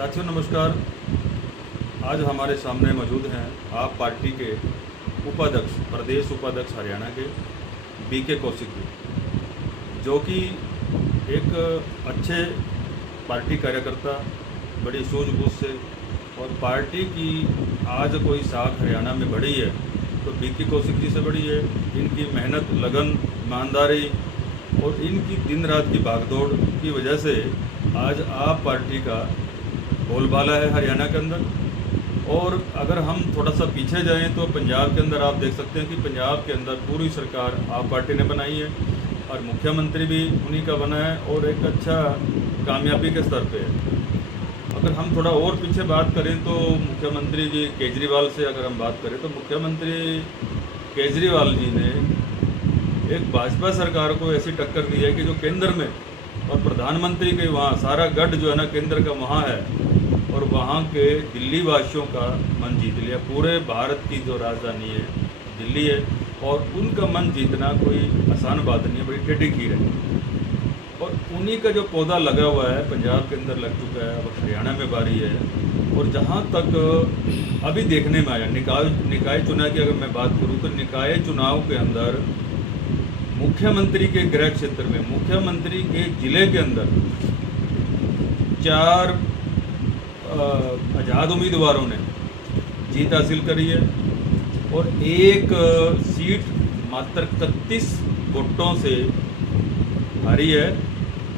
साथियों नमस्कार। आज हमारे सामने मौजूद हैं आप पार्टी के उपाध्यक्ष, प्रदेश उपाध्यक्ष हरियाणा के बीके कौशिक जी, जो कि एक अच्छे पार्टी कार्यकर्ता, बड़ी सूझबूझ से, और पार्टी की आज कोई साख हरियाणा में बढ़ी है तो बीके कौशिक जी से बढ़ी है। इनकी मेहनत, लगन, ईमानदारी और इनकी दिन रात की भागदौड़ की वजह से आज आप पार्टी का बोलबाला है हरियाणा के अंदर। और अगर हम थोड़ा सा पीछे जाएं तो पंजाब के अंदर आप देख सकते हैं कि पंजाब के अंदर पूरी सरकार आप पार्टी ने बनाई है और मुख्यमंत्री भी उन्हीं का बना है और एक अच्छा कामयाबी के स्तर पे है। अगर हम थोड़ा और पीछे बात करें तो मुख्यमंत्री जी केजरीवाल से अगर हम बात करें तो मुख्यमंत्री केजरीवाल जी ने एक भाजपा सरकार को ऐसी टक्कर दी है कि जो केंद्र में और प्रधानमंत्री के वहाँ सारा गढ़ जो है ना केंद्र का वहाँ है, और वहाँ के दिल्ली वासियों का मन जीत लिया। पूरे भारत की जो राजधानी है दिल्ली है और उनका मन जीतना कोई आसान बात नहीं है, बड़ी टेढ़ी खीर है। और उन्हीं का जो पौधा लगा हुआ है पंजाब के अंदर लग चुका है, अब हरियाणा में बारी है। और जहाँ तक अभी देखने में आया निकाय चुनाव की अगर मैं बात करूँ तो निकाय चुनाव के अंदर मुख्यमंत्री के गृह क्षेत्र में, मुख्यमंत्री के जिले के अंदर 4 आज़ाद उम्मीदवारों ने जीत हासिल करी है और एक सीट मात्र 31 वोटों से हारी है।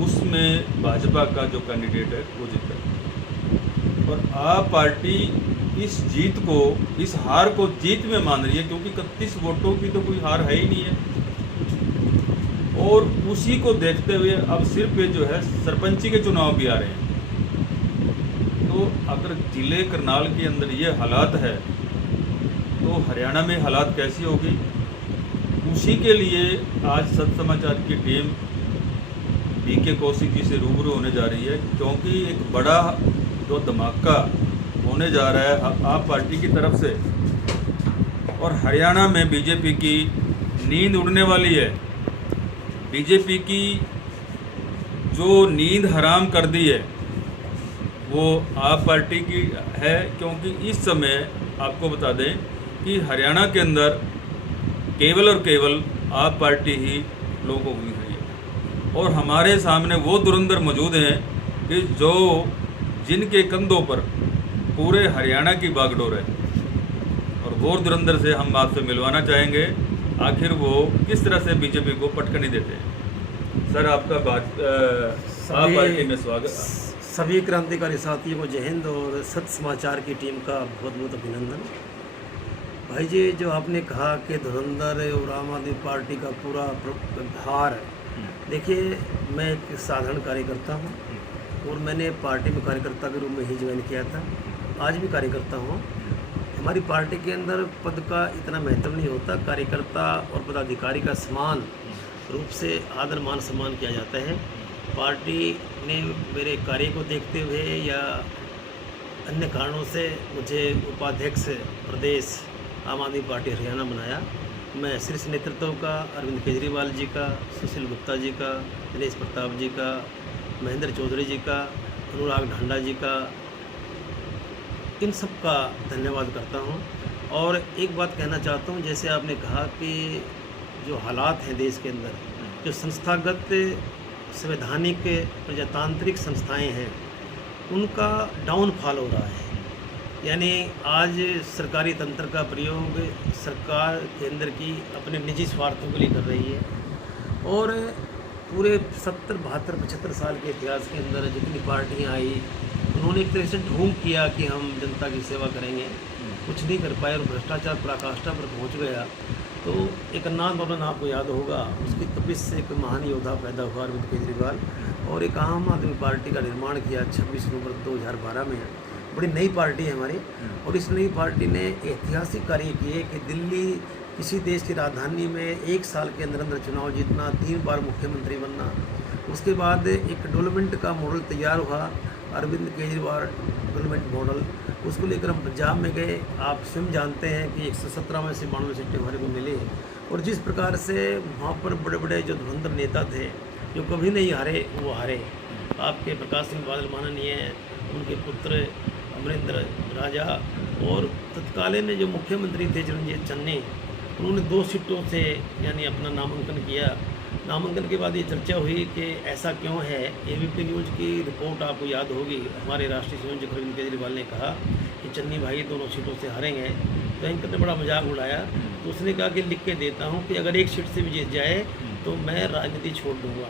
उसमें भाजपा का जो कैंडिडेट है वो जीता। और आप पार्टी इस जीत को, इस हार को जीत में मान रही है, क्योंकि 31 वोटों की तो कोई हार है ही नहीं है। और उसी को देखते हुए अब सिर्फ ये जो है सरपंची के चुनाव भी आ रहे हैं। तो अगर जिले करनाल के अंदर ये हालात है तो हरियाणा में हालात कैसी होगी, उसी के लिए आज सच समाचार की टीम बीके कौशिक जी से रूबरू होने जा रही है। क्योंकि एक बड़ा जो धमाका होने जा रहा है आप पार्टी की तरफ से, और हरियाणा में बीजेपी की नींद उड़ने वाली है। बीजेपी की जो नींद हराम कर दी है वो आप पार्टी की है, क्योंकि इस समय आपको बता दें कि हरियाणा के अंदर केवल और केवल आप पार्टी ही लोगों की रही है। और हमारे सामने वो धुरंधर मौजूद हैं कि जो जिनके कंधों पर पूरे हरियाणा की बागडोर है, और वो धुरंधर से हम आपसे मिलवाना चाहेंगे आखिर वो किस तरह से बीजेपी को पटकनी देते हैं। सर आपका आप पार्टी में स्वागत। सभी क्रांतिकारी साथियों को जय हिंद और सत्य समाचार की टीम का बहुत बहुत अभिनंदन। भाई जी, जो आपने कहा कि धुरंधर और आम आदमी पार्टी का पूरा भार, देखिए मैं एक साधारण कार्यकर्ता हूँ और मैंने पार्टी में कार्यकर्ता के रूप में ही ज्वाइन किया था, आज भी कार्यकर्ता हूँ। हमारी पार्टी के अंदर पद का इतना महत्व नहीं होता, कार्यकर्ता और पदाधिकारी का समान रूप से आदर मान सम्मान किया जाता है। पार्टी ने मेरे कार्य को देखते हुए या अन्य कारणों से मुझे उपाध्यक्ष प्रदेश आम आदमी पार्टी हरियाणा बनाया। मैं शीर्ष नेतृत्व का, अरविंद केजरीवाल जी का, सुशील गुप्ता जी का, दिनेश प्रताप जी का, महेंद्र चौधरी जी का, अनुराग ढांडा जी का, इन सब का धन्यवाद करता हूं। और एक बात कहना चाहता हूं, जैसे आपने कहा कि जो हालात हैं देश के अंदर, जो संस्थागत संवैधानिक प्रजातांत्रिक संस्थाएं हैं, उनका डाउनफॉल हो रहा है। यानी आज सरकारी तंत्र का प्रयोग सरकार केंद्र की अपने निजी स्वार्थों के लिए कर रही है। और पूरे 70, 72, 75 साल के इतिहास के अंदर जितनी पार्टियां आई, उन्होंने एक तरह से ढोंग किया कि हम जनता की सेवा करेंगे, कुछ नहीं कर पाए और भ्रष्टाचार पराकाष्ठा पर पहुंच गया। तो एक अन्नाद भवन आपको याद होगा, उसकी तपिश से एक महान योद्धा पैदा हुआ अरविंद केजरीवाल, और एक आम आदमी पार्टी का निर्माण किया 26 नवंबर 2012 में। बड़ी नई पार्टी है हमारी, और इस नई पार्टी ने ऐतिहासिक कार्य किए कि दिल्ली किसी देश की राजधानी में 1 साल के अंदर अंदर चुनाव जीतना, 3 बार मुख्यमंत्री बनना। उसके बाद एक डेवलपमेंट का मॉडल तैयार हुआ, अरविंद केजरीवाल डेवलपमेंट मॉडल। उसको लेकर हम पंजाब में गए। आप स्वयं जानते हैं कि 117 में से 92 सीटें हमारे को मिली, और जिस प्रकार से वहाँ पर बड़े बड़े जो धुरंधर नेता थे जो कभी नहीं हारे वो हारे। आपके प्रकाश सिंह बादल माननीय हैं, उनके पुत्र अमरिंदर राजा और तत्कालीन जो मुख्यमंत्री थे चिरंजीत चन्नी, उन्होंने 2 सीटों से यानी अपना नामांकन किया। नामांकन के बाद ये चर्चा हुई कि ऐसा क्यों है। एबीपी न्यूज़ की रिपोर्ट आपको याद होगी, हमारे राष्ट्रीय संयोजक अरविंद केजरीवाल ने कहा कि चन्नी भाई दोनों सीटों से हारेंगे। तो एंकर ने बड़ा मजाक उड़ाया, तो उसने कहा कि लिख के देता हूँ कि अगर एक सीट से भी जीत जाए तो मैं राजनीति छोड़ दूँगा।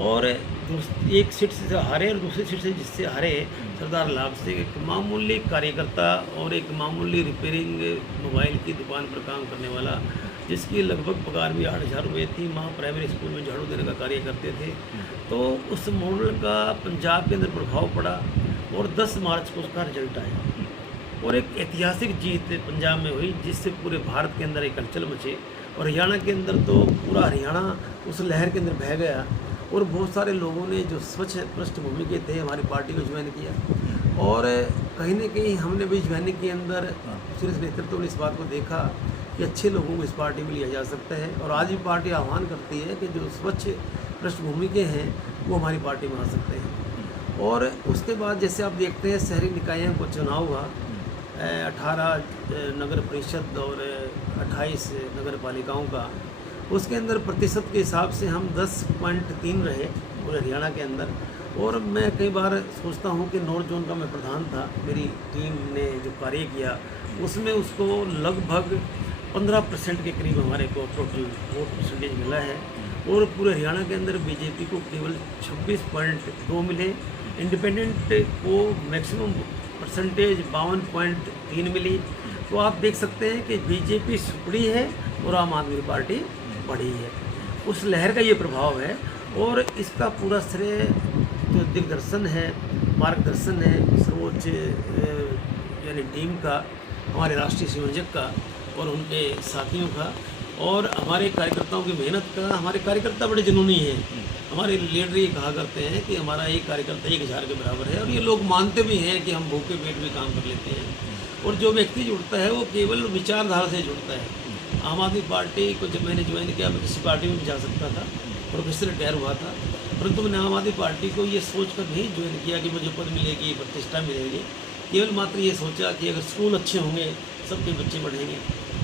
और एक सीट से हारे और दूसरी सीट से जिससे हारे सरदार लाभ से एक मामूली कार्यकर्ता और एक मामूली रिपेयरिंग मोबाइल की दुकान पर काम करने वाला, जिसकी लगभग पगार भी 8,000 रुपये थी, वहाँ प्राइमरी स्कूल में झाड़ू देने का कार्य करते थे। तो उस मॉडल का पंजाब के अंदर प्रभाव पड़ा और 10 मार्च को उसका रिजल्ट आया और एक ऐतिहासिक जीत पंजाब में हुई, जिससे पूरे भारत के अंदर एक हलचल मची। और हरियाणा के अंदर तो पूरा हरियाणा उस लहर के अंदर बह गया और बहुत सारे लोगों ने जो स्वच्छ पृष्ठभूमि के थे हमारी पार्टी को ज्वाइन किया। और कहीं न कहीं हमने भी ज्वाइनिंग के अंदर शीर्ष नेतृत्व ने इस बात को देखा कि अच्छे लोगों को इस पार्टी में लिया जा सकता है। और आज भी पार्टी आह्वान करती है कि जो स्वच्छ पृष्ठभूमि के हैं वो हमारी पार्टी में आ सकते हैं। और उसके बाद जैसे आप देखते हैं शहरी निकायों को चुनाव हुआ, 18 नगर परिषद और 28 नगर पालिकाओं का, उसके अंदर प्रतिशत के हिसाब से हम 10.3 रहे पूरे हरियाणा के अंदर। और मैं कई बार सोचता हूँ कि नॉर्थ जोन का मैं प्रधान था, मेरी टीम ने जो कार्य किया उसमें उसको लगभग 15% के करीब हमारे को टोटल वोट परसेंटेज मिला है। और पूरे हरियाणा के अंदर बीजेपी को केवल 26.2 मिले, इंडिपेंडेंट को मैक्सिमम परसेंटेज 52.3 मिली। तो आप देख सकते हैं कि बीजेपी सुपड़ी है और आम आदमी पार्टी बढ़ी है। उस लहर का ये प्रभाव है और इसका पूरा श्रेय जो दिग्दर्शन है, मार्गदर्शन है सर्वोच्च यानी टीम का, हमारे राष्ट्रीय संयोजक का और उनके साथियों का और हमारे कार्यकर्ताओं की मेहनत का। हमारे कार्यकर्ता बड़े जुनूनी हैं, हमारे लीडर ये कहा करते हैं कि हमारा एक कार्यकर्ता 1000 के बराबर है। और ये लोग मानते भी हैं कि हम भूखे पेट भी काम कर लेते हैं। और जो व्यक्ति जुड़ता है वो केवल विचारधारा से जुड़ता है। आम आदमी पार्टी को जब मैंने ज्वाइन किया, मैं किसी पार्टी में भी जा सकता था, प्रोफेसर रिटायर हुआ था, परंतु मैंने आम आदमी पार्टी को ये सोच कर नहीं ज्वाइन किया कि मुझे पद मिलेगी, प्रतिष्ठा मिलेगी। केवल मात्र ये सोचा कि अगर स्कूल अच्छे होंगे सबके बच्चे बढ़ेंगे,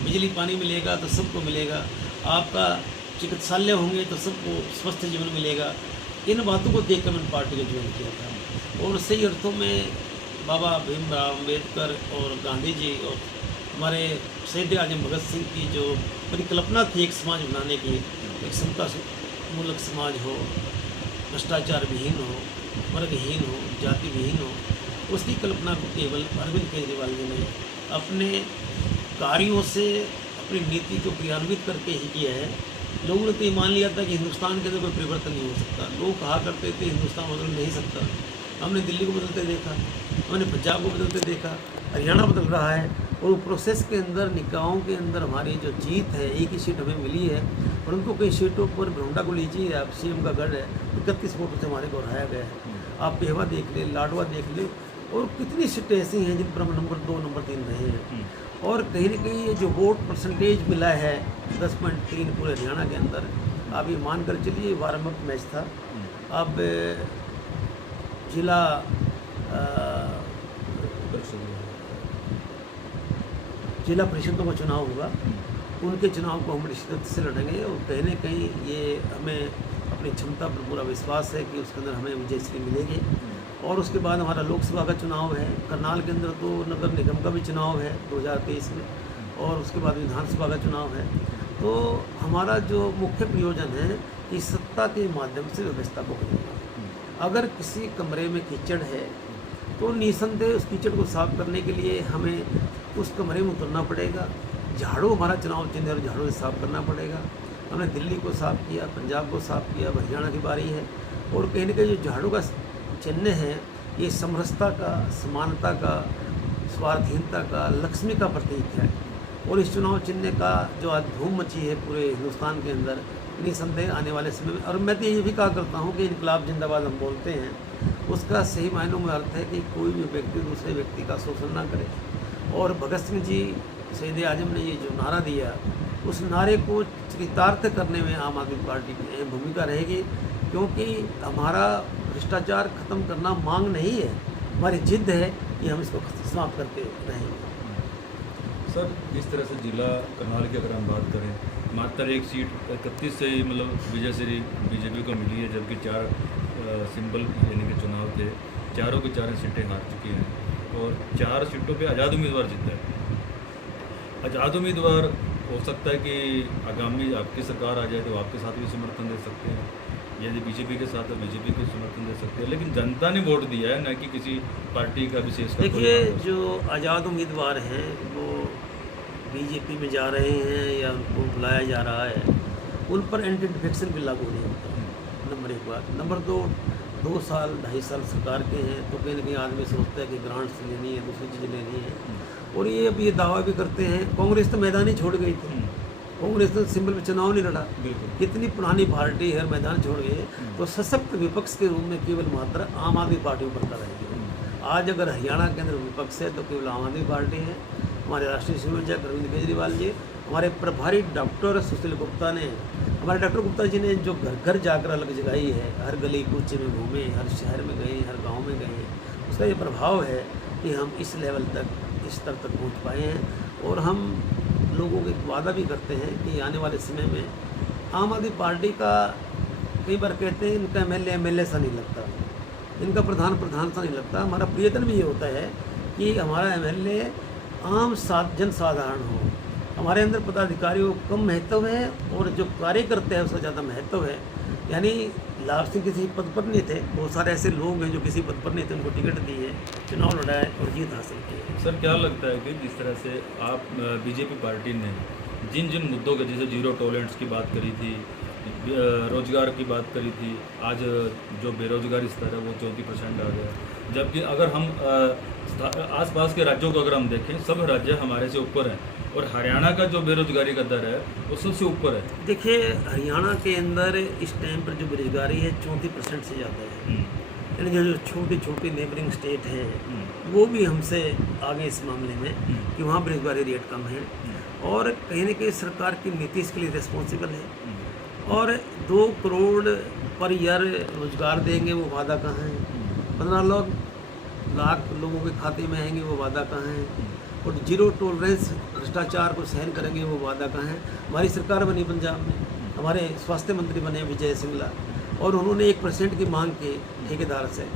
बिजली पानी मिलेगा तो सबको मिलेगा, आपका चिकित्सालय होंगे तो सबको स्वस्थ जीवन मिलेगा। इन बातों को देखकर मैंने पार्टी को ज्वाइन किया था। और सही अर्थों में बाबा भीमराव अम्बेडकर और गांधी जी और हमारे शहीद आजम भगत सिंह की जो परिकल्पना थी एक समाज बनाने की, एक समता मूलक समाज हो, भ्रष्टाचार विहीन हो, वर्गहीन हो, जाति विहीन हो, उसकी कल्पना को केवल अरविंद केजरीवाल जी ने अपने कार्यों से, अपनी नीति को क्रियान्वित करके ही किया है। लोगों ने तो ये मान लिया था कि हिंदुस्तान के अंदर कोई परिवर्तन नहीं हो सकता। लोग कहा करते थे हिंदुस्तान बदल नहीं सकता। हमने दिल्ली को बदलते देखा, हमने पंजाब को बदलते देखा, हरियाणा बदल रहा है। और प्रोसेस के अंदर निकायों के अंदर हमारी जो जीत है, एक ही सीट हमें मिली है, परंतु कई सीटों पर भरोंडा को लीजिए आप, सीएम का गढ़ है, 31 वोटों से हमारे को हराया गया है। आप पेहवा देख ले, लाडवा देख ले, और कितनी सीटें ऐसी हैं जिन पर हम नंबर 2, नंबर 3 रहे हैं। और कहीं ना कहीं ये जो वोट परसेंटेज मिला है 10.3 पूरे हरियाणा के अंदर, आप ये मान कर चलिए वार्म अप मैच था। अब जिला परिषदों का चुनाव होगा, उनके चुनाव को हम बड़ी शिद्दत से लड़ेंगे। और कहीं ना कहीं ये हमें अपनी क्षमता पर पूरा विश्वास है कि उसके अंदर हमें विजयश्री मिलेगी। और उसके बाद हमारा लोकसभा का चुनाव है, करनाल के अंदर तो नगर निगम का भी चुनाव है 2023 में, और उसके बाद विधानसभा का चुनाव है। तो हमारा जो मुख्य प्रयोजन है कि सत्ता के माध्यम से व्यवस्था को बदलना। अगर किसी कमरे में कीचड़ है तो निसंदेह उस कीचड़ को साफ करने के लिए हमें उस कमरे में उतरना पड़ेगा। झाड़ू हमारा चुनाव चिन्ह है और झाड़ू से साफ करना पड़ेगा। हमने दिल्ली को साफ किया, पंजाब को साफ किया, हरियाणा की बारी है। और कहीं ना कहीं जो झाड़ू का चिन्ह है ये समरसता का, समानता का, स्वार्थहीनता का, लक्ष्मी का प्रतीक है। और इस चुनाव चिन्ह का जो आज धूम मची है पूरे हिंदुस्तान के अंदर, निसंदेह आने वाले समय में, और मैं तो ये भी कहा करता हूँ कि इनकलाब जिंदाबाद हम बोलते हैं, उसका सही मायनों में अर्थ है कि कोई भी व्यक्ति दूसरे व्यक्ति का शोषण ना करे। और भगत सिंह जी, शहीद आजम ने ये जो नारा दिया, उस नारे को चरितार्थ करने में आम आदमी पार्टी की अहम भूमिका रहेगी। क्योंकि हमारा भ्रष्टाचार खत्म करना मांग नहीं है, हमारी जिद है कि हम इसको समाप्त करके रहेंगे। सर, इस तरह से जिला करनाल की अगर हम बात करें, मात्र एक सीट 31 से ही मतलब विजय श्री बीजेपी को मिली है, जबकि 4 सिंबल यानी कि चुनाव थे, चारों की 4 सीटें हार चुकी हैं और 4 सीटों पे आज़ाद उम्मीदवार जीता है। आज़ाद उम्मीदवार हो सकता है कि आगामी आपकी सरकार आ जाए तो आपके साथ भी समर्थन दे सकते हैं, यदि बीजेपी के साथ तो बीजेपी को समर्थन दे सकते हैं, लेकिन जनता ने वोट दिया है, न कि किसी पार्टी का विशेष। देखिए, जो आज़ाद उम्मीदवार हैं वो बीजेपी में जा रहे हैं या उनको बुलाया जा रहा है, उन पर एंटी डिफेक्शन भी लागू नहीं होता, नंबर 1 बात। नंबर 2 साल 2.5 साल सरकार के हैं तो कहीं ना कहीं आदमी सोचता है कि ग्रांट्स लेनी है, दूसरी चीज़ें लेनी है, और ये अब ये दावा भी करते हैं। कांग्रेस तो मैदान ही छोड़ गई थी, कांग्रेस ने सिंबल में चुनाव नहीं लड़ा, कितनी पुरानी पार्टी है, मैदान छोड़ गए। तो सशक्त विपक्ष के रूप में केवल मात्र आम आदमी पार्टी उभरता रहेगी। आज अगर हरियाणा के अंदर विपक्ष है तो केवल आम आदमी पार्टी है। हमारे राष्ट्रीय संयोजक अरविंद केजरीवाल जी, हमारे प्रभारी डॉक्टर सुशील गुप्ता ने, हमारे डॉक्टर गुप्ता जी ने जो घर घर जाकर अलग जगाई है, हर गली कूचे में घूमे, हर शहर में गए, हर गांव में गए, उसका ये प्रभाव है कि हम इस लेवल तक, इस स्तर तक पहुंच पाए हैं। और हम लोगों को एक वादा भी करते हैं कि आने वाले समय में आम आदमी पार्टी का, कई बार कहते हैं इनका एमएलए सा नहीं लगता, इनका प्रधान सा नहीं लगता। हमारा प्रयत्न भी ये होता है कि हमारा एमएलए आम जनसाधारण हो, हमारे अंदर पदाधिकारियों को कम महत्व है और जो कार्य करते हैं उसका ज़्यादा महत्व है। यानी लाभ सिंह किसी पद पर नहीं थे, बहुत सारे ऐसे लोग हैं जो किसी पद पर नहीं थे, उनको टिकट दी है, चुनाव लड़ाए और जीत हासिल की है। सर, क्या लगता है कि जिस तरह से आप बीजेपी पार्टी ने जिन जिन मुद्दों के, जैसे जीरो टॉलरेंस की बात करी थी, रोजगार की बात करी थी, आज जो बेरोजगारी स्तर है वो 34% आ गया, जबकि अगर हम आसपास के राज्यों को अगर हम देखें, सब राज्य हमारे से ऊपर हैं और हरियाणा का जो बेरोजगारी का दर है वो सबसे ऊपर है। देखिए, हरियाणा के अंदर इस टाइम पर जो बेरोजगारी है 34% से ज़्यादा है। यानी जो छोटी छोटी नेबरिंग स्टेट हैं वो भी हमसे आगे इस मामले में कि वहाँ बेरोजगारी रेट कम है, और कहीं ना कहीं सरकार की नीति इसके लिए रिस्पॉन्सिबल है। और 2 करोड़ पर ईयर रोजगार देंगे, वो वादा कहाँ है? 15 लाख लोगों के खाते में आएंगे, वो वादा कहाँ है? और जीरो टॉलरेंस भ्रष्टाचार को सहन करेंगे, वो वादा कहाँ है? हमारी सरकार बनी पंजाब में, हमारे स्वास्थ्य मंत्री बने विजय सिंगला, और उन्होंने 1% की मांग की ठेकेदार से।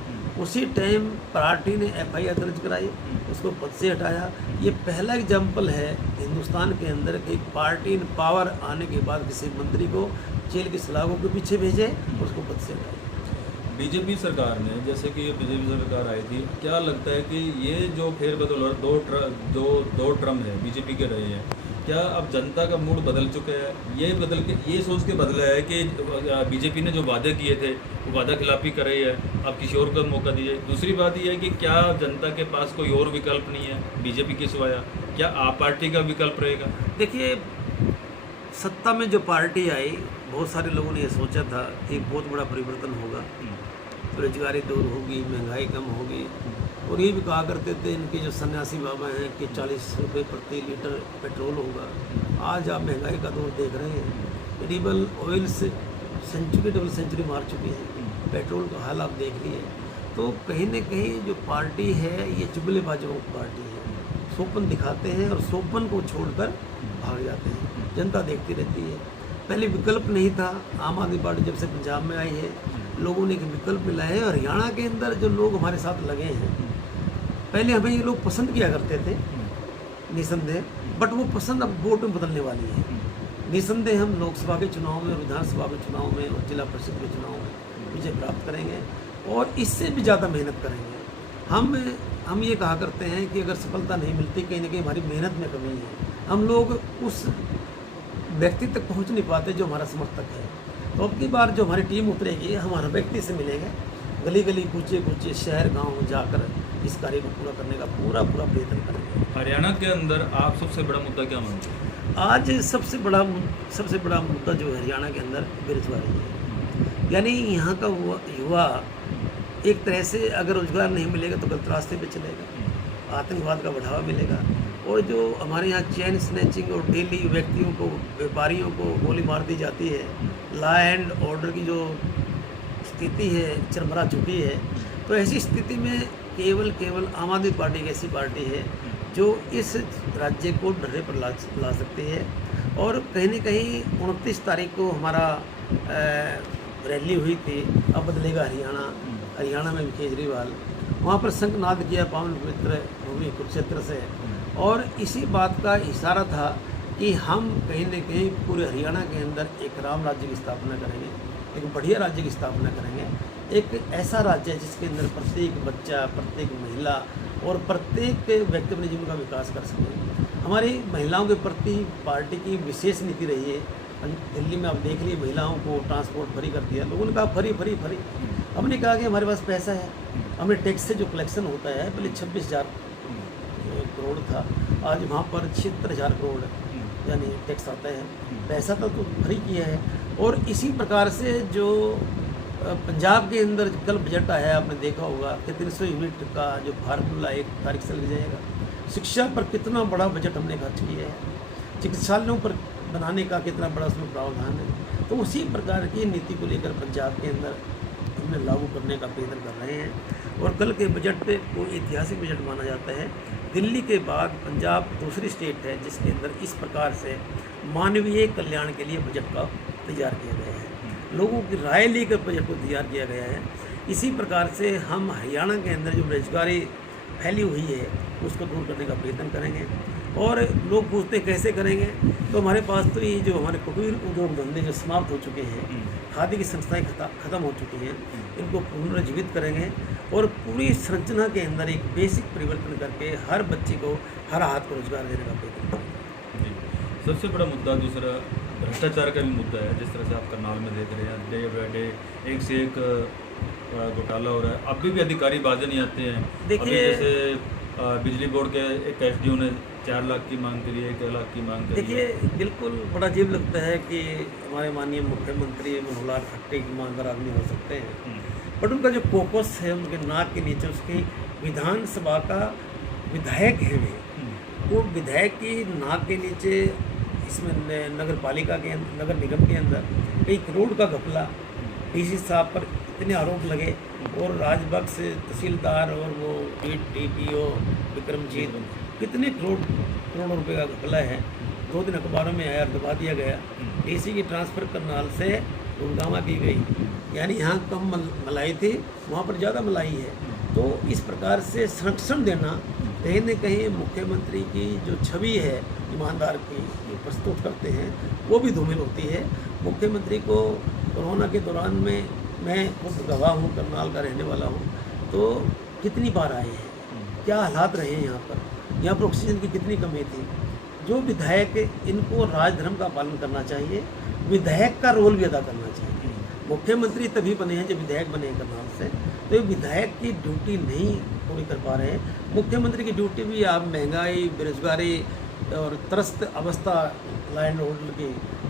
उसी टाइम पार्टी ने FIR दर्ज कराई, उसको पद से हटाया। ये पहला एग्जाम्पल है हिंदुस्तान के अंदर कि पार्टी इन पावर आने के बाद किसी मंत्री को जेल की सलाखों के पीछे भेजे और उसको पद से हटाए। बीजेपी सरकार ने, जैसे कि ये बीजेपी सरकार आई थी, क्या लगता है कि ये जो फेरबदल और दो ट्रम है बीजेपी के रहे हैं, क्या अब जनता का मूड बदल चुका है? ये सोच के बदला है कि बीजेपी ने जो वादे किए थे वो वादा खिलाफी कर रही है, अब किसी और को मौका दीजिए। दूसरी बात ये है कि क्या जनता के पास कोई और विकल्प नहीं है बीजेपी के सिवाया? क्या आप पार्टी का विकल्प रहेगा? देखिए, सत्ता में जो पार्टी आई, बहुत सारे लोगों ने ये सोचा था कि बहुत बड़ा परिवर्तन होगा, बेरोजगारी दूर होगी, महंगाई कम होगी, और ये भी कहा करते थे इनके जो सन्यासी बाबा हैं कि 40 रुपये प्रति लीटर पेट्रोल होगा। आज आप महंगाई का दौर देख रहे हैं, एडिबल ऑयल से डबल सेंचुरी मार चुकी है, पेट्रोल का हाल आप देख लिए। तो कहीं न कहीं जो पार्टी है ये चुगलेबाजों की पार्टी है, सोपन दिखाते हैं और सोपन को छोड़कर भाग जाते हैं, जनता देखती रहती है। पहले विकल्प नहीं था, आम आदमी पार्टी जब से पंजाब में आई है लोगों ने एक विकल्प मिला है। हरियाणा के अंदर जो लोग हमारे साथ लगे हैं, पहले हमें ये लोग पसंद किया करते थे निसंदेह, बट वो पसंद अब वोट में बदलने वाली है। निसंदेह हम लोकसभा के चुनाव में, विधानसभा के चुनाव में और जिला परिषद के चुनाव में विजय प्राप्त करेंगे और इससे भी ज़्यादा मेहनत करेंगे। हम ये कहा करते हैं कि अगर सफलता नहीं मिलती, कहीं ना कहीं हमारी मेहनत में कमी है, हम लोग उस व्यक्ति तक पहुंच नहीं पाते जो हमारा समर्थक है। तो अब की बार जो हमारी टीम उतरेगी, हमारे व्यक्ति से मिलेंगे, गली गली कूचे कूचे शहर गांव जाकर इस कार्य को पूरा करने का पूरा प्रयत्न करेंगे। हरियाणा के अंदर आप सबसे बड़ा मुद्दा क्या मानते हैं? आज सबसे बड़ा मुद्दा जो है हरियाणा के अंदर बेरोजगारी है। यानी यहाँ का युवा एक तरह से अगर रोजगार नहीं मिलेगा तो गलत रास्ते पे चलेगा, आतंकवाद का बढ़ावा मिलेगा, और जो हमारे यहाँ चैन स्नैचिंग और डेली व्यक्तियों को, व्यापारियों को गोली मार दी जाती है, लॉ एंड ऑर्डर की जो स्थिति है चरमरा चुकी है, तो ऐसी स्थिति में केवल आम आदमी पार्टी एक ऐसी पार्टी है जो इस राज्य को ढर्रे पर ला सकती है। और कहीं न कहीं 29 तारीख को हमारा रैली हुई थी, अब बदलेगा हरियाणा में भी केजरीवाल, वहाँ पर शंखनाद किया पावन पवित्र भूमि कुरुक्षेत्र से, और इसी बात का इशारा था कि हम कहीं न कहीं पूरे हरियाणा के अंदर एक राम राज्य की स्थापना करेंगे, एक बढ़िया राज्य की स्थापना करेंगे, एक ऐसा राज्य जिसके अंदर प्रत्येक बच्चा, प्रत्येक महिला और प्रत्येक व्यक्ति अपने जीवन का विकास कर सके। हमारी महिलाओं के प्रति पार्टी की विशेष नीति रही है। दिल्ली में आप देख लीजिए, महिलाओं को ट्रांसपोर्ट फ्री कर दिया, लोगों ने कहा फ्री। हमने कहा कि हमारे पास पैसा है, हमने टैक्स से जो कलेक्शन होता है, पहले 26,000 करोड़ था, आज वहाँ पर 76,000 करोड़ यानी टैक्स आता है। पैसा तो फ्री किया है। और इसी प्रकार से जो पंजाब के अंदर कल बजट आया है, आपने देखा होगा कि 300 यूनिट का जो फार्मूला 1 तारीख से लग जाएगा। शिक्षा पर कितना बड़ा बजट हमने खर्च किया है, चिकित्सालयों पर बनाने का कितना बड़ा उसमें प्रावधान है। तो उसी प्रकार की नीति को लेकर पंजाब के अंदर हमने लागू करने का प्रयत्न कर रहे हैं। और कल के बजट को ऐतिहासिक बजट माना जाता है। दिल्ली के बाद पंजाब दूसरी स्टेट है जिसके अंदर इस प्रकार से मानवीय कल्याण के लिए बजट का तैयार किया गया है, लोगों की राय लेकर बजट को तैयार किया गया है। इसी प्रकार से हम हरियाणा के अंदर जो बेरोजगारी फैली हुई है उसको दूर करने का प्रयत्न करेंगे। और लोग पूछते कैसे करेंगे, तो हमारे पास तो ये जो हमारे कुटीर उद्योग धंधे जो समाप्त हो चुके हैं, खादी की संस्थाएं खत्म हो चुकी हैं, इनको पुनर्जीवित करेंगे और पूरी संरचना के अंदर एक बेसिक परिवर्तन करके हर बच्चे को, हर हाथ को रोजगार देने का प्रयत्न करेंगे। सबसे बड़ा मुद्दा दूसरा भ्रष्टाचार का भी मुद्दा है। जिस तरह से आप करनाल में देख रहे हैं, डे बाय डे एक से एक घोटाला हो रहा है। अभी भी अधिकारी बाजे नहीं आते हैं। देखिए, जैसे बिजली बोर्ड के एक एसडीओ ने 4 लाख की मांग करी है, 1 लाख की मांग करी है। देखिए, बिल्कुल बड़ा अजीब लगता है कि हमारे माननीय मुख्यमंत्री मनोहर लाल खट्टर की ईमानदार आदमी हो सकते हैं, बट उनका जो फोकस है उनके नाक के नीचे, उसकी विधानसभा का विधायक है वो विधायक की नाक के नीचे इसमें नगर पालिका के नगर निगम के अंदर कई करोड़ का घपला, डीसी साहब पर इतने आरोप लगे, और राजबक्स तहसीलदार और वो टीपीओ विक्रमजीत, कितने करोड़ों रुपए का घपला है। 2 दिन अखबारों में आया और दबा दिया गया। डीसी की ट्रांसफ़र करनाल से गुड़गांव की गई, यानी यहाँ कम मलाई थी, वहाँ पर ज़्यादा मलाई है। तो इस प्रकार से संरक्षण देना कहीं न कहीं मुख्यमंत्री की जो छवि है ईमानदार की जो प्रस्तुत करते हैं वो भी धूमिल होती है। मुख्यमंत्री को कोरोना के दौरान में मैं खुद गवाह हूँ, करनाल का रहने वाला हूँ, तो कितनी बार आए हैं, क्या हालात रहे हैं यहाँ पर ऑक्सीजन की कितनी कमी थी। जो विधायक, इनको राजधर्म का पालन करना चाहिए, विधायक का रोल भी अदा करना चाहिए। मुख्यमंत्री तभी बने हैं जब विधायक बने हैं करनाल से, तो ये विधायक की ड्यूटी नहीं पूरी कर पा रहे हैं। मुख्यमंत्री की ड्यूटी भी आप महंगाई, बेरोजगारी और त्रस्त अवस्था लैंड होल्डर की,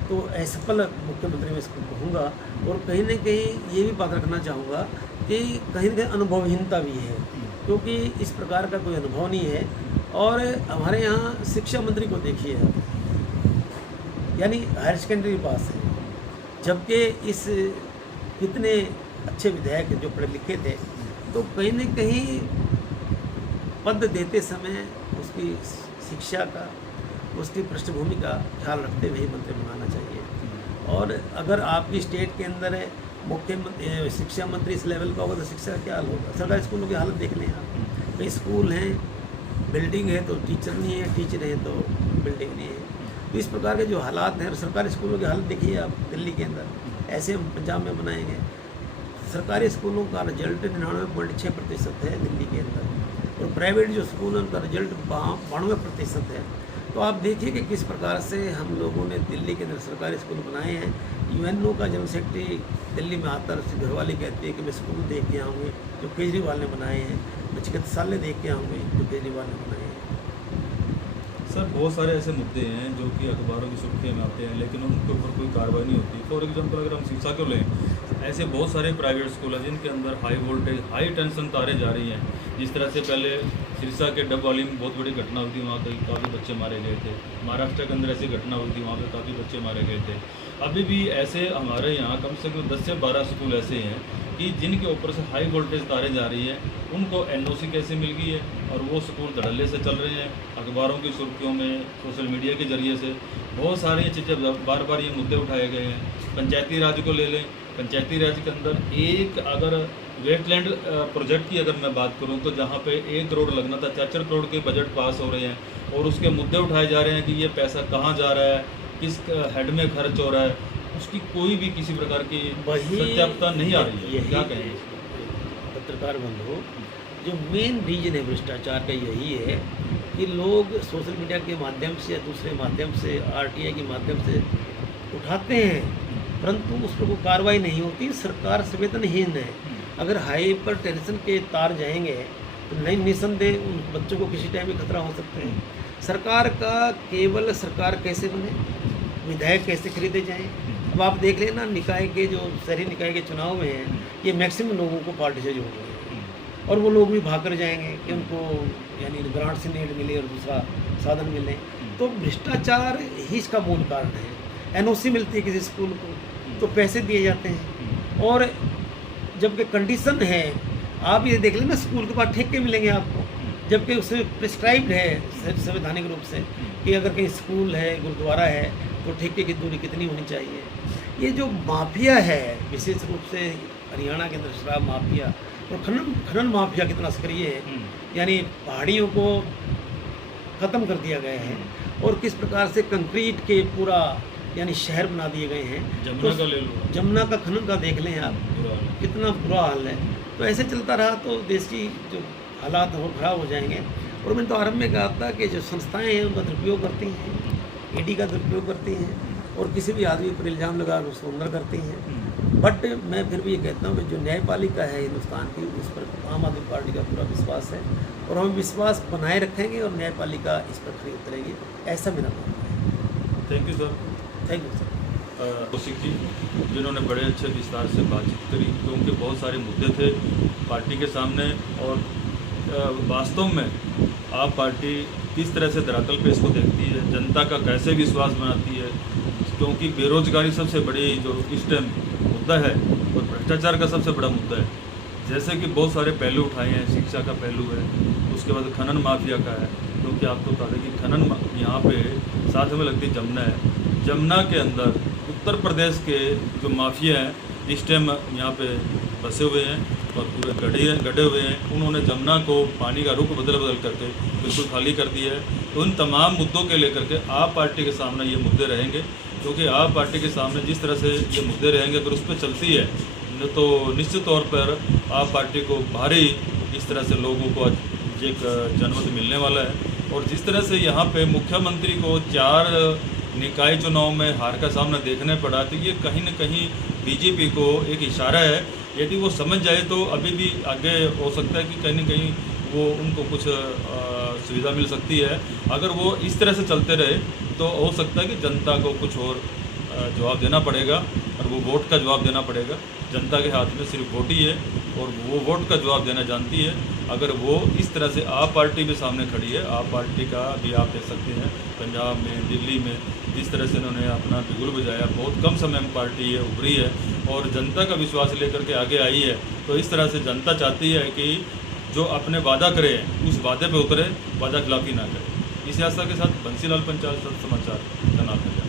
तो असफल मुख्यमंत्री में इसको कहूँगा। और कहीं न कहीं ये भी बात रखना चाहूँगा कि कहीं न कहीं अनुभवहीनता भी है, क्योंकि इस प्रकार का कोई अनुभव नहीं है। और हमारे यहाँ शिक्षा मंत्री को देखिए आप, यानी हायर सेकेंडरी पास है, जबकि इस कितने अच्छे विधायक जो पढ़े लिखे थे, तो कहीं न कहीं पद देते समय उसकी शिक्षा का, उसकी पृष्ठभूमि का ख्याल रखते हुए मंत्री बनाना चाहिए। और अगर आपकी स्टेट के अंदर है मुख्यमंत्री, शिक्षा मंत्री इस लेवल का होगा तो शिक्षा का क्या हाल होगा। सरकारी स्कूलों की हालत देख लें आप, कई स्कूल हैं, बिल्डिंग है तो टीचर नहीं है, टीचर है तो बिल्डिंग नहीं है। तो इस प्रकार के जो हालात हैं, सरकारी स्कूलों की हालत देखिए आप दिल्ली के अंदर, ऐसे हम पंजाब में बनाएंगे। सरकारी स्कूलों का रिजल्ट 99.6% है दिल्ली के अंदर, और प्राइवेट जो स्कूल हैं उनका रिजल्ट 92% है। तो आप देखिए कि किस प्रकार से हम लोगों ने दिल्ली के अंदर सरकारी स्कूल बनाए हैं। यूएनओ का जनरल सेक्रेटरी दिल्ली में आता है, उसकी घरवाली कहती है कि मैं स्कूल देख के आऊँगी जो केजरीवाल ने बनाए हैं, मैं चिकित्सालय देख के आऊँगी जो केजरीवाल ने बनाए हैं। सर, बहुत सारे ऐसे मुद्दे हैं जो कि अखबारों की सुर्खियों में आते हैं, लेकिन उनके ऊपर कोई कार्रवाई नहीं होती। फॉर एग्जांपल अगर हम शिक्षा को लें, ऐसे बहुत सारे प्राइवेट स्कूल हैं जिनके अंदर हाई वोल्टेज हाई टेंशन तारें जा रही हैं। जिस तरह से पहले सिरसा के डबवाली में बहुत बड़ी घटना हुई थी, वहाँ कई काफ़ी बच्चे मारे गए थे। महाराष्ट्र के अंदर ऐसी घटना हुई थी, वहाँ पे काफ़ी बच्चे मारे गए थे। अभी भी ऐसे हमारे यहाँ कम से कम 10 से 12 स्कूल ऐसे हैं कि जिनके ऊपर से हाई वोल्टेज तारें जा रही हैं। उनको NOC कैसे मिल गई है और वो स्कूल धड़ल्ले से चल रहे हैं। अखबारों की सुर्खियों में, सोशल मीडिया के जरिए से बहुत सारी चीज़ें बार बार ये मुद्दे उठाए गए हैं। पंचायती राज को ले लें, पंचायती राज के अंदर एक अगर वेटलैंड प्रोजेक्ट की अगर मैं बात करूं तो जहां पे 1 करोड़ लगना था, 4 करोड़ के बजट पास हो रहे हैं और उसके मुद्दे उठाए जा रहे हैं कि ये पैसा कहां जा रहा है, किस हेड में खर्च हो रहा है, उसकी कोई भी किसी प्रकार की सत्यापता नहीं आ रही है। क्या कहेंगे पत्रकार बंधु, जो मेन रीजन है भ्रष्टाचार का यही है कि लोग सोशल मीडिया के माध्यम से या दूसरे माध्यम से, RTI के माध्यम से उठाते हैं, परंतु उस पर कोई कार्रवाई नहीं होती। सरकार संवेदनहीन है। अगर हाइपर टेंशन के तार जाएंगे तो नहीं, निसंदेह उन बच्चों को किसी टाइम भी खतरा हो सकते हैं। सरकार का केवल सरकार कैसे बने, विधायक कैसे खरीदे जाएं। अब आप देख लेना, निकाय के जो शहरी निकाय के चुनाव में हैं, ये मैक्सिमम लोगों को पार्टी से जोड़ रहे हैं और वो लोग भी भाग कर जाएंगे कि उनको यानी ग्रांट से नीड मिले और दूसरा साधन मिले। तो भ्रष्टाचार ही इसका मूल कारण है। NOC मिलती है किसी स्कूल को तो पैसे दिए जाते हैं, और जबकि कंडीशन है, आप ये देख लेना, स्कूल के बाद ठेके मिलेंगे आपको, जबकि उसमें प्रिस्क्राइब्ड है संवैधानिक रूप से कि अगर कहीं स्कूल है, गुरुद्वारा है, तो ठेके की दूरी कितनी होनी चाहिए। ये जो माफिया है, विशेष रूप से हरियाणा के अंदर शराब माफिया और खनन माफिया कितना सक्रिय है, यानी पहाड़ियों को ख़त्म कर दिया गया है और किस प्रकार से कंक्रीट के पूरा यानी शहर बना दिए गए हैं। जमुना का ले लो, जमुना का खनन का देख लें आप, कितना बुरा हाल है। तो ऐसे चलता रहा तो देश की जो हालात हो खराब हो जाएंगे। और मैंने तो आरंभ में कहा था कि जो संस्थाएं हैं उनका दुरुपयोग करती हैं, ED का दुरुपयोग करती हैं और किसी भी आदमी पर इल्ज़ाम लगा उसको अंदर करती हैं। बट मैं फिर भी ये कहता हूँ कि जो न्यायपालिका है हिंदुस्तान की, उस पर आम आदमी पार्टी का पूरा विश्वास है और हम विश्वास बनाए रखेंगे और न्यायपालिका इस पर खड़ी उतरेगी, ऐसा मेरा मानना है। Thank you sir. Thank you sir. Kaushik ji, जिन्होंने बड़े अच्छे विस्तार से बातचीत करी, क्योंकि बहुत सारे मुद्दे थे पार्टी के सामने और वास्तव में आप पार्टी किस तरह से धरातल पे इसको देखती है, जनता का कैसे विश्वास बनाती है, क्योंकि बेरोजगारी सबसे बड़ी जो इस टाइम मुद्दा है और भ्रष्टाचार का सबसे बड़ा मुद्दा है। जैसे कि बहुत सारे पहलू उठाए हैं, शिक्षा का पहलू है, उसके बाद खनन माफिया का है, क्योंकि आपको बता दें कि खनन यहाँ पे साथ में लगती जमुना है। जमुना के अंदर उत्तर प्रदेश के जो माफिया हैं इस टाइम यहाँ पे बसे हुए हैं और पूरे गढ़े हुए हैं। उन्होंने जमुना को पानी का रुख बदल करके बिल्कुल खाली कर दिया है। तो उन तमाम मुद्दों के लेकर के आप पार्टी के सामने ये मुद्दे रहेंगे, क्योंकि आप पार्टी के सामने जिस तरह से ये मुद्दे रहेंगे, अगर उस पर चलती है तो निश्चित तौर पर आप पार्टी को भारी इस तरह से लोगों को एक जनमत मिलने वाला है। और जिस तरह से यहाँ पे मुख्यमंत्री को 4 निकाय चुनाव में हार का सामना देखने पड़ा, तो ये कहीं न कहीं बीजेपी को एक इशारा है। यदि वो समझ जाए तो अभी भी आगे हो सकता है कि कहीं न कहीं वो उनको कुछ सुविधा मिल सकती है। अगर वो इस तरह से चलते रहे तो हो सकता है कि जनता को कुछ और जवाब देना पड़ेगा और वो वोट का जवाब देना पड़ेगा। जनता के हाथ में सिर्फ वोट ही है और वो वोट का जवाब देना जानती है। अगर वो इस तरह से आप पार्टी भी सामने खड़ी है, आप पार्टी का भी आप देख सकते हैं पंजाब में, दिल्ली में जिस तरह से उन्होंने अपना बिगुल बजाया, बहुत कम समय में पार्टी है उभरी है और जनता का विश्वास लेकर के आगे आई है। तो इस तरह से जनता चाहती है कि जो अपने वादा करे उस वादे पे उतरे, वादा खिलाफी ना करे। इस आशा के साथ बंसीलाल पंचाल, सत्य समाचार, कर्नाटक।